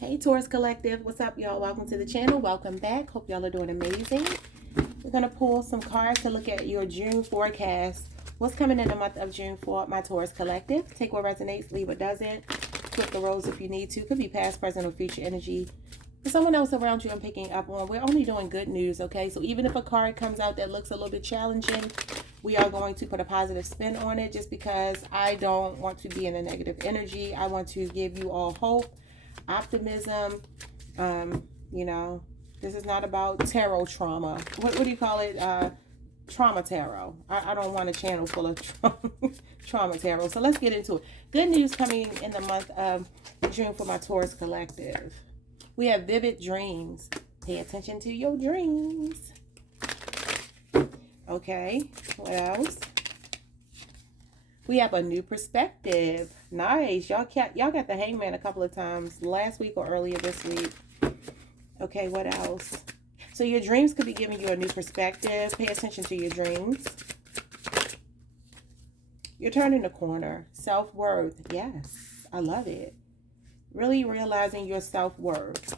Hey Taurus Collective, what's up y'all? Welcome to the channel. Welcome back. Hope y'all are doing amazing. We're going to pull some cards to look at your June forecast. What's coming in the month of June for my Taurus Collective? Take what resonates, leave what doesn't. Flip the roles if you need to. Could be past, present, or future energy. For someone else around you I'm picking up on, we're only doing good news, okay? So even if a card comes out that looks a little bit challenging, we are going to put a positive spin on it just because I don't want to be in a negative energy. I want to give you all hope, optimism. You know, this is not about tarot trauma. What do you call it? Trauma tarot. I don't want a channel full of trauma tarot. So let's get into it. Good news coming in the month of June for my Taurus Collective. We have vivid dreams. Pay attention to your dreams. Okay, what else? We have a new perspective. Nice. Y'all got the Hangman a couple of times last week or earlier this week. Okay, what else? So your dreams could be giving you a new perspective. Pay attention to your dreams. You're turning the corner. Self-worth. Yes, I love it. Really realizing your self-worth.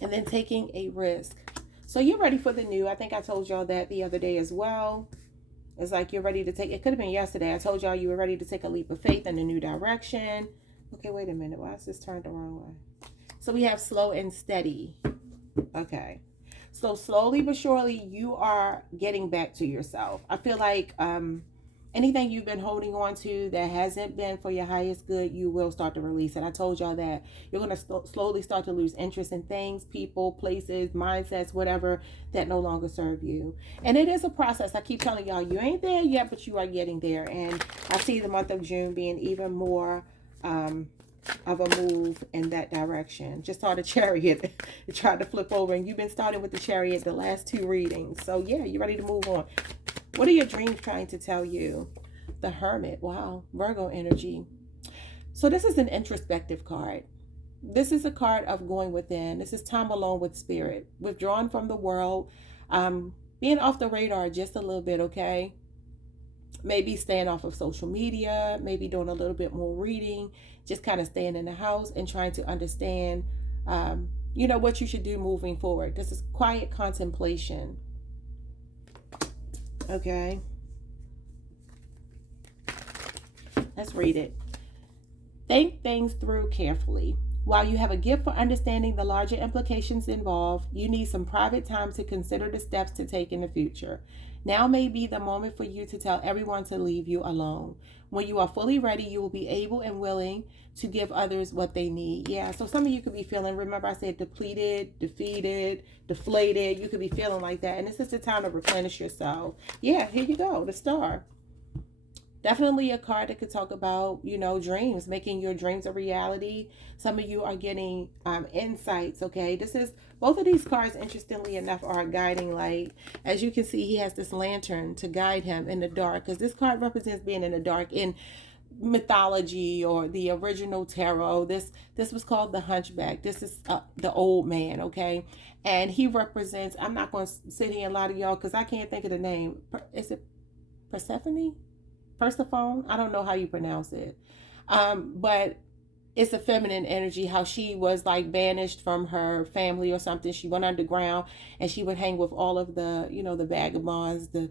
And then taking a risk. So you're ready for the new. I think I told y'all that the other day as well. It's like you're ready to take, it could have been yesterday. I told y'all you were ready to take a leap of faith in a new direction. Okay, wait a minute. Why is this turned the wrong way? So we have slow and steady. Okay. So slowly but surely you are getting back to yourself. I feel like anything you've been holding on to that hasn't been for your highest good, you will start to release it. I told y'all that you're going to slowly start to lose interest in things, people, places, mindsets, whatever that no longer serve you. And it is a process. I keep telling y'all, you ain't there yet, but you are getting there. And I see the month of June being even more of a move in that direction. Just saw the Chariot. It tried to flip over, and you've been starting with the Chariot the last two readings. So yeah, you're ready to move on. What are your dreams trying to tell you? The Hermit. Wow. Virgo energy. So this is an introspective card. This is a card of going within. This is time alone with spirit. Withdrawn from the world. Being off the radar just a little bit, okay? Maybe staying off of social media. Maybe doing a little bit more reading. Just kind of staying in the house and trying to understand, you know, what you should do moving forward. This is quiet contemplation. Okay. Let's read it. Think things through carefully. While you have a gift for understanding the larger implications involved, you need some private time to consider the steps to take in the future. Now may be the moment for you to tell everyone to leave you alone. When you are fully ready, you will be able and willing to give others what they need. Yeah, so some of you could be feeling, remember I said depleted, defeated, deflated. You could be feeling like that. And this is the time to replenish yourself. Yeah, here you go, the Star. Definitely a card that could talk about, you know, dreams, making your dreams a reality. Some of you are getting insights, okay? This is, both of these cards, interestingly enough, are a guiding light. As you can see, he has this lantern to guide him in the dark, because this card represents being in the dark. In mythology or the original tarot, this was called the Hunchback. This is the old man, okay? And he represents, I'm not going to sit here and lie to y'all because I can't think of the name. Is it Persephone? Persephone? I don't know how you pronounce it. But it's a feminine energy, how she was like banished from her family or something. She went underground and she would hang with all of the, you know, the vagabonds, the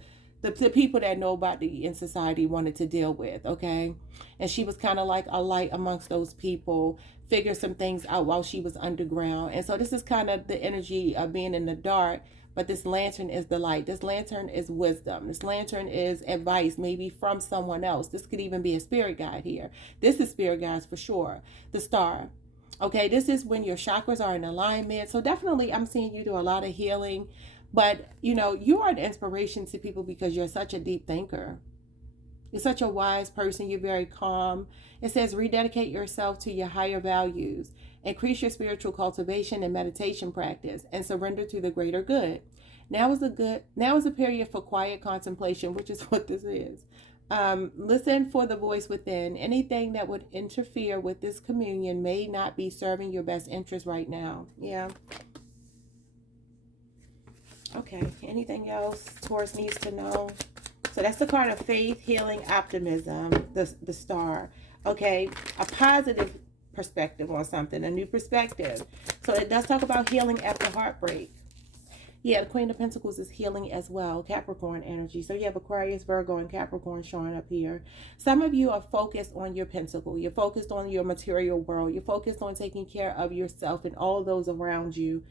people that nobody in society wanted to deal with, okay? And she was kind of like a light amongst those people, figure some things out while she was underground. And so this is kind of the energy of being in the dark. But this lantern is the light. This lantern is wisdom. This lantern is advice, maybe from someone else. This could even be a spirit guide here. This is spirit guides for sure. The Star. Okay, this is when your chakras are in alignment. So definitely I'm seeing you do a lot of healing. But, you know, you are an inspiration to people because you're such a deep thinker. You're such a wise person. You're very calm. It says rededicate yourself to your higher values. Increase your spiritual cultivation and meditation practice and surrender to the greater good. Now is a period for quiet contemplation, which is what this is. Listen for the voice within. Anything that would interfere with this communion may not be serving your best interest right now. Yeah. Okay. Anything else Taurus needs to know? So that's the card of faith, healing, optimism, the Star. Okay. A positive perspective on something, a new perspective. So it does talk about healing after heartbreak. Yeah, the Queen of Pentacles is healing as well, Capricorn energy. So you have Aquarius, Virgo, and Capricorn showing up here. Some of you are focused on your pentacle. You're focused on your material world. You're focused on taking care of yourself and all those around you.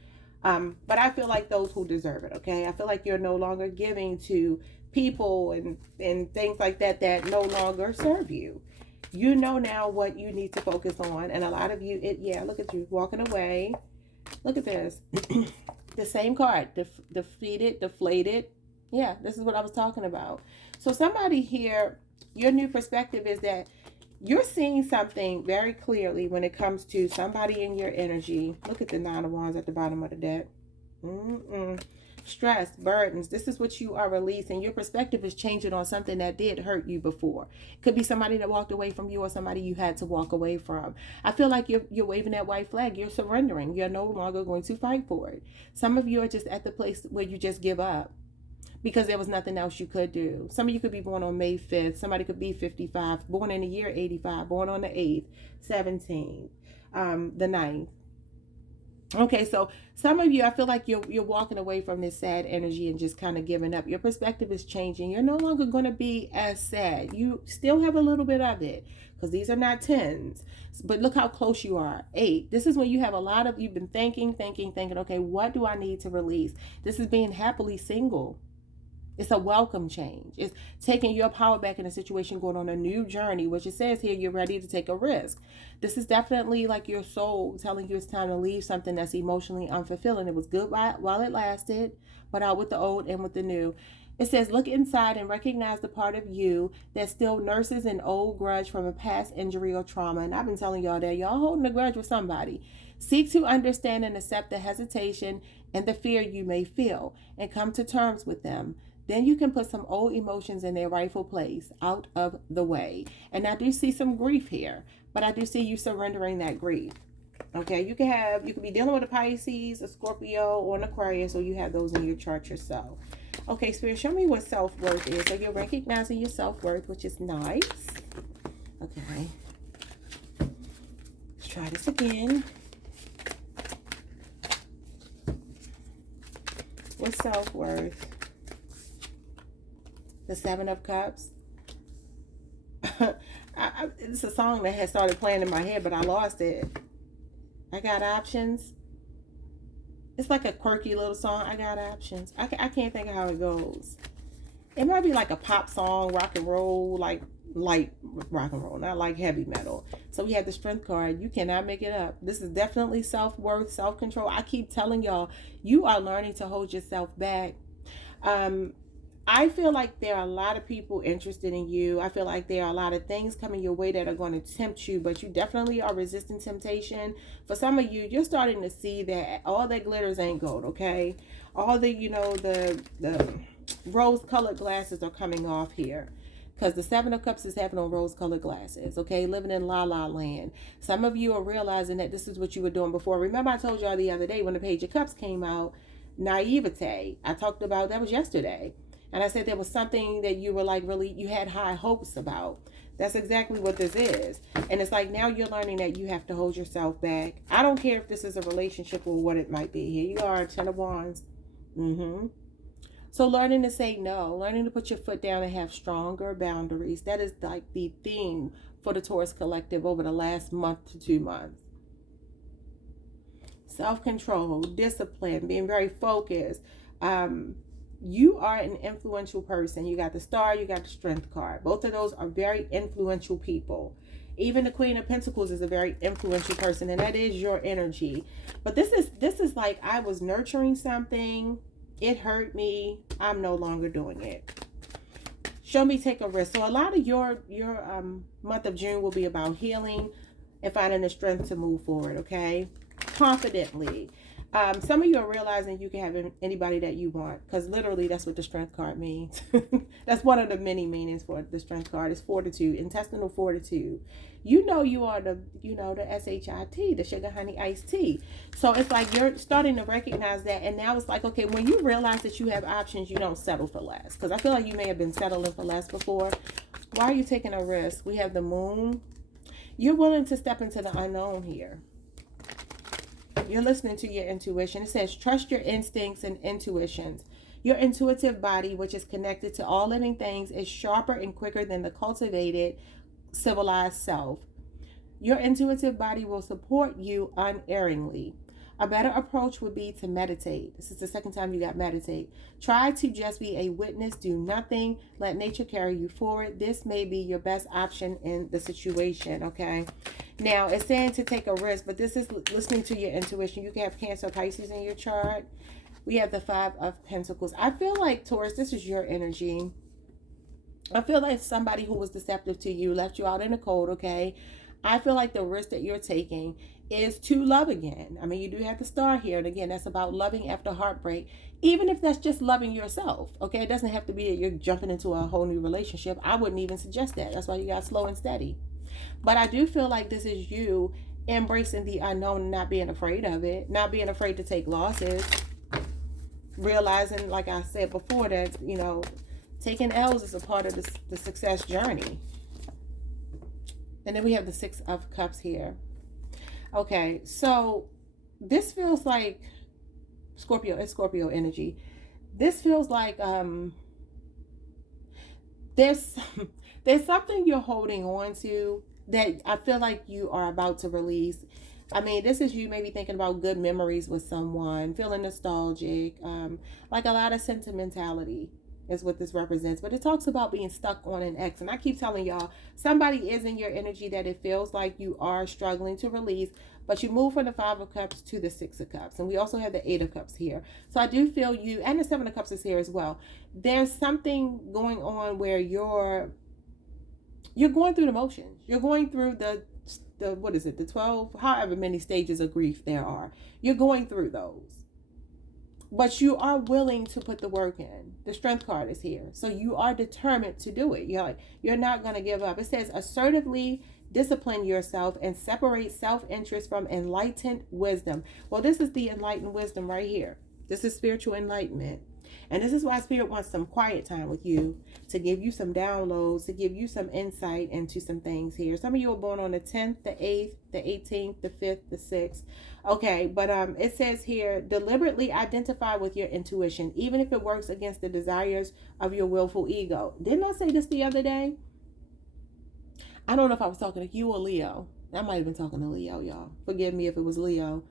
But I feel like those who deserve it, okay? I feel like you're no longer giving to people and things like that that no longer serve you. You know now what you need to focus on. And a lot of you, look at you walking away. Look at this. The same card, defeated, deflated. Yeah, this is what I was talking about. So somebody here, your new perspective is that you're seeing something very clearly when it comes to somebody in your energy. Look at the Nine of Wands at the bottom of the deck. Stress, burdens. This is what you are releasing. Your perspective is changing on something that did hurt you before. It could be somebody that walked away from you or somebody you had to walk away from. I feel like you're waving that white flag. You're surrendering. You're no longer going to fight for it. Some of you are just at the place where you just give up because there was nothing else you could do. Some of you could be born on May 5th. Somebody could be 55, born in the year 85, born on the 8th, 17th, the 9th. Okay, so some of you, I feel like you're walking away from this sad energy and just kind of giving up. Your perspective is changing. You're no longer going to be as sad. You still have a little bit of it because these are not 10s. But look how close you are. 8. This is when you have you've been thinking, okay, what do I need to release? This is being happily single. It's a welcome change. It's taking your power back in a situation, going on a new journey, which it says here, you're ready to take a risk. This is definitely like your soul telling you it's time to leave something that's emotionally unfulfilling. It was good while it lasted, but out with the old and with the new. It says, look inside and recognize the part of you that still nurses an old grudge from a past injury or trauma. And I've been telling y'all that y'all holding a grudge with somebody. Seek to understand and accept the hesitation and the fear you may feel and come to terms with them. Then you can put some old emotions in their rightful place, out of the way. And I do see some grief here, but I do see you surrendering that grief. Okay, you could be dealing with a Pisces, a Scorpio, or an Aquarius, or you have those in your chart yourself. Okay, Spirit, show me what self-worth is. So you're recognizing your self-worth, which is nice. Okay. Let's try this again. What's self-worth? The 7 of Cups. It's a song that had started playing in my head, but I lost it. I got options. It's like a quirky little song. I got options. I can't think of how it goes. It might be like a pop song, rock and roll, like light rock and roll, not like heavy metal. So we have the Strength card. You cannot make it up. This is definitely self-worth, self-control. I keep telling y'all, you are learning to hold yourself back. I feel like there are a lot of people interested in you. I feel like there are a lot of things coming your way that are going to tempt you, but you definitely are resisting temptation. For some of you, you're starting to see that all that glitters ain't gold, okay? All the, the rose-colored glasses are coming off here. Because the 7 of Cups is having on rose-colored glasses, okay? Living in la-la land. Some of you are realizing that this is what you were doing before. Remember I told y'all the other day when the Page of Cups came out, naivete. I talked about, that was yesterday. And I said there was something that you were like really, you had high hopes about. That's exactly what this is. And it's like now you're learning that you have to hold yourself back. I don't care if this is a relationship or what it might be. Here you are, 10 of Wands. So learning to say no, learning to put your foot down and have stronger boundaries. That is like the theme for the Taurus Collective over the last month to 2 months. Self-control, discipline, being very focused. You are an influential person. You got the Star, you got the Strength card. Both of those are very influential people. Even the Queen of Pentacles is a very influential person, and that is your energy. But this is like, I was nurturing something. It hurt me. I'm no longer doing it. Show me take a risk. So a lot of your month of June will be about healing and finding the strength to move forward, okay? Confidently. Some of you are realizing you can have anybody that you want, because literally that's what the Strength card means. That's one of the many meanings for the Strength card is fortitude, intestinal fortitude. You know you are the SHIT, the sugar honey iced tea. So it's like you're starting to recognize that, and now it's like, okay, when you realize that you have options, you don't settle for less. Because I feel like you may have been settling for less before. Why are you taking a risk? We have the Moon. You're willing to step into the unknown here. You're listening to your intuition. It says, trust your instincts and intuitions. Your intuitive body, which is connected to all living things, is sharper and quicker than the cultivated, civilized self. Your intuitive body will support you unerringly. A better approach would be to meditate. This is the second time you got meditate. Try to just be a witness, do nothing, let nature carry you forward. This may be your best option in the situation, okay? Now, it's saying to take a risk, but this is listening to your intuition. You can have Cancer or Pisces in your chart. We have the Five of Pentacles. I feel like, Taurus, this is your energy. I feel like somebody who was deceptive to you left you out in the cold, okay? I feel like the risk that you're taking is to love again. I mean, you do have the star here. And again, that's about loving after heartbreak. Even if that's just loving yourself, okay? It doesn't have to be that you're jumping into a whole new relationship. I wouldn't even suggest that. That's why you got slow and steady. But I do feel like this is you embracing the unknown and not being afraid of it. Not being afraid to take losses. Realizing, like I said before, that, you know, taking L's is a part of the success journey. And then we have the Six of Cups here. Okay, so this feels like Scorpio. It's Scorpio energy. This feels like there's something you're holding on to that I feel like you are about to release. I mean, this is you maybe thinking about good memories with someone, feeling nostalgic, like a lot of sentimentality is what this represents. But it talks about being stuck on an ex. And I keep telling y'all, somebody is in your energy that it feels like you are struggling to release, but you move from the Five of Cups to the Six of Cups. And we also have the Eight of Cups here. So I do feel you, and the Seven of Cups is here as well. There's something going on where you're going through the motions. You're going through the what is it, the 12, however many stages of grief there are. You're going through those. But you are willing to put the work in. The Strength card is here. So you are determined to do it. You're not going to give up. It says, assertively discipline yourself and separate self-interest from enlightened wisdom. Well, this is the enlightened wisdom right here. This is spiritual enlightenment. And this is why Spirit wants some quiet time with you, to give you some downloads, to give you some insight into some things here. Some of you were born on the 10th, the 8th, the 18th, the 5th, the 6th. Okay, but it says here, deliberately identify with your intuition, even if it works against the desires of your willful ego. Didn't I say this the other day? I don't know if I was talking to you or Leo. I might have been talking to Leo, y'all. Forgive me if it was Leo.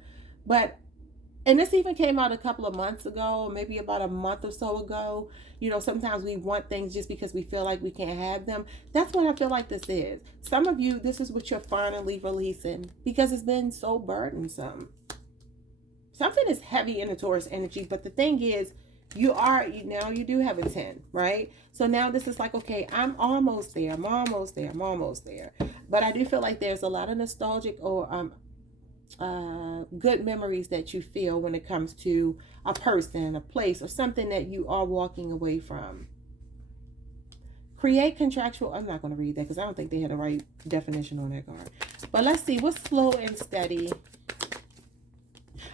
And this even came out a couple of months ago, maybe about a month or so ago. You know, sometimes we want things just because we feel like we can't have them. That's what I feel like this is. Some of you, this is what you're finally releasing because it's been so burdensome. Something is heavy in the Taurus energy, but the thing is, you do have a 10, right? So now this is like, okay, I'm almost there. But I do feel like there's a lot of nostalgic or good memories that you feel when it comes to a person, a place, or something that you are walking away from. Create contractual. I'm not going to read that because I don't think they had the right definition on that card. But let's see what's slow and steady.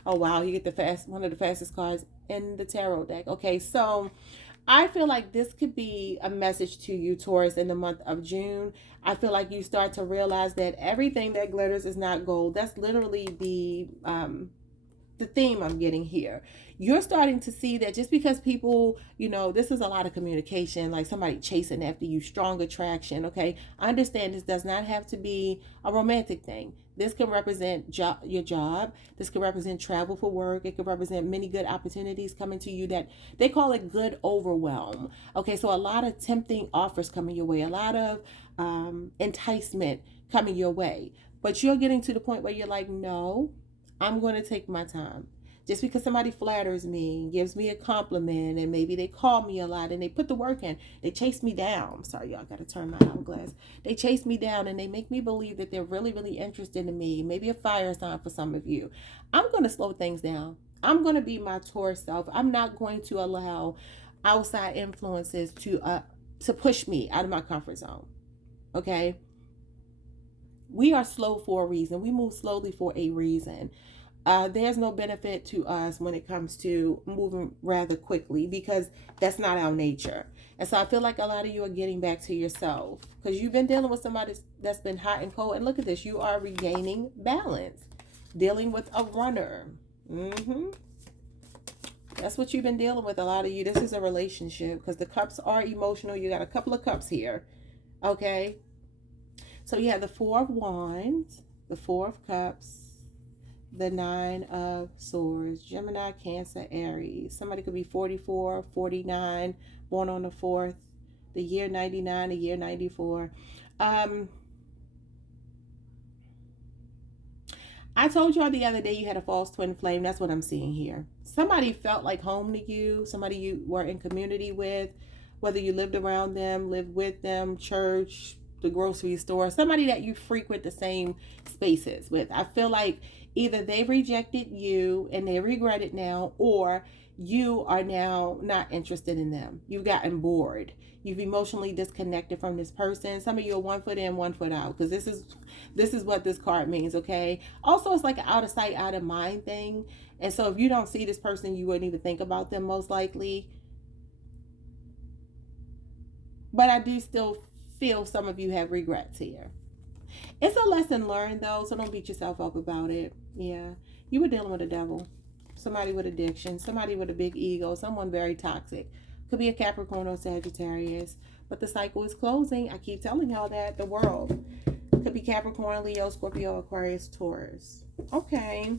Oh wow, you get one of the fastest cards in the tarot deck. Okay, so I feel like this could be a message to you, Taurus, in the month of June. I feel like you start to realize that everything that glitters is not gold. That's literally the theme I'm getting here. You're starting to see that just because people, this is a lot of communication, like somebody chasing after you, strong attraction, okay? I understand this does not have to be a romantic thing. This can represent your job. This can represent travel for work. It can represent many good opportunities coming to you that they call it good overwhelm. Okay, so a lot of tempting offers coming your way, a lot of enticement coming your way. But you're getting to the point where you're like, no, I'm going to take my time. Just because somebody flatters me, gives me a compliment, and maybe they call me a lot and they put the work in, they chase me down. I'm sorry, y'all, got to turn my hourglass. They chase me down and they make me believe that they're really, really interested in me. Maybe a fire sign for some of you. I'm going to slow things down. I'm going to be my Taurus self. I'm not going to allow outside influences to push me out of my comfort zone. Okay? We are slow for a reason. We move slowly for a reason. there's no benefit to us when it comes to moving rather quickly, because that's not our nature. And so I feel like a lot of you are getting back to yourself, because you've been dealing with somebody that's been hot and cold. And look at this, you are regaining balance, dealing with a runner. That's what you've been dealing with, a lot of you. This is a relationship, because the cups are emotional. You got a couple of cups here. Okay. So you have the Four of Wands, the Four of Cups, the Nine of Swords, Gemini, Cancer, Aries. Somebody could be 44, 49, born on the 4th, the year 99, the year 94. I told y'all the other day you had a false twin flame. That's what I'm seeing here. Somebody felt like home to you, somebody you were in community with, whether you lived around them, lived with them, church, the grocery store, somebody that you frequent the same spaces with. I feel like either they rejected you and they regret it now, or you are now not interested in them. You've gotten bored. You've emotionally disconnected from this person. Some of you are 1 foot in, 1 foot out, because this is what this card means, okay? Also, it's like an out of sight, out of mind thing. And so if you don't see this person, you wouldn't even think about them most likely. But I do still feel some of you have regrets here. It's a lesson learned, though, so don't beat yourself up about it. Yeah, you were dealing with a devil, somebody with addiction, somebody with a big ego, someone very toxic. Could be a Capricorn or Sagittarius, but the cycle is closing. I keep telling y'all that. The world could be Capricorn, Leo, Scorpio, Aquarius, Taurus. Okay.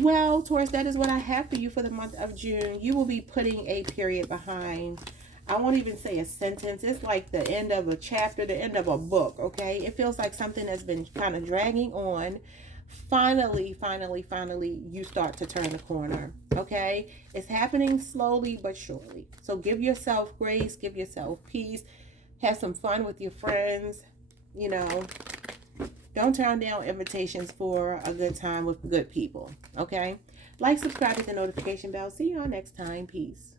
Well, Taurus, that is what I have for you for the month of June. You will be putting a period behind, I won't even say a sentence. It's like the end of a chapter, the end of a book, okay? It feels like something has been kind of dragging on. Finally, you start to turn the corner, okay? It's happening slowly but surely. So give yourself grace, give yourself peace, have some fun with your friends, you know. Don't turn down invitations for a good time with good people, okay? Like, subscribe, hit the notification bell. See y'all next time. Peace.